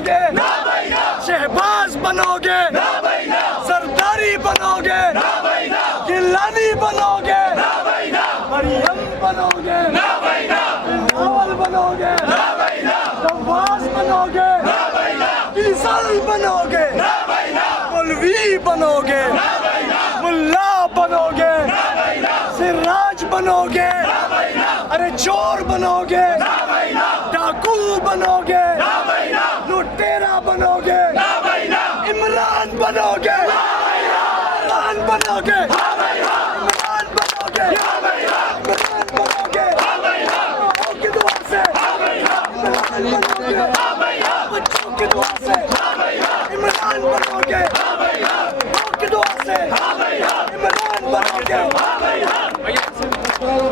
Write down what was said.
बनोगे, शहबाज बनोगे, जरदारी बनोगे, गिलानी बनोगे, मरियम बनोगे, बलावल बनोगे, नवाज बनोगे, डीजल बनोगे, मौलवी बनोगे, मुल्ला बनोगे, सिराज बनोगे, अरे चोर बनोगे, डाकू बनोगे, लुटेरा बनोगे, इमरान बनोगे, इमरान बनोगे, इमरान बनोगे, इमरान बनोगे, माओ की दुआ से इमरान बनोगे, बच्चों की दुआ से इमरान बनोगे, माओ की दुआ से इमरान बनोगे।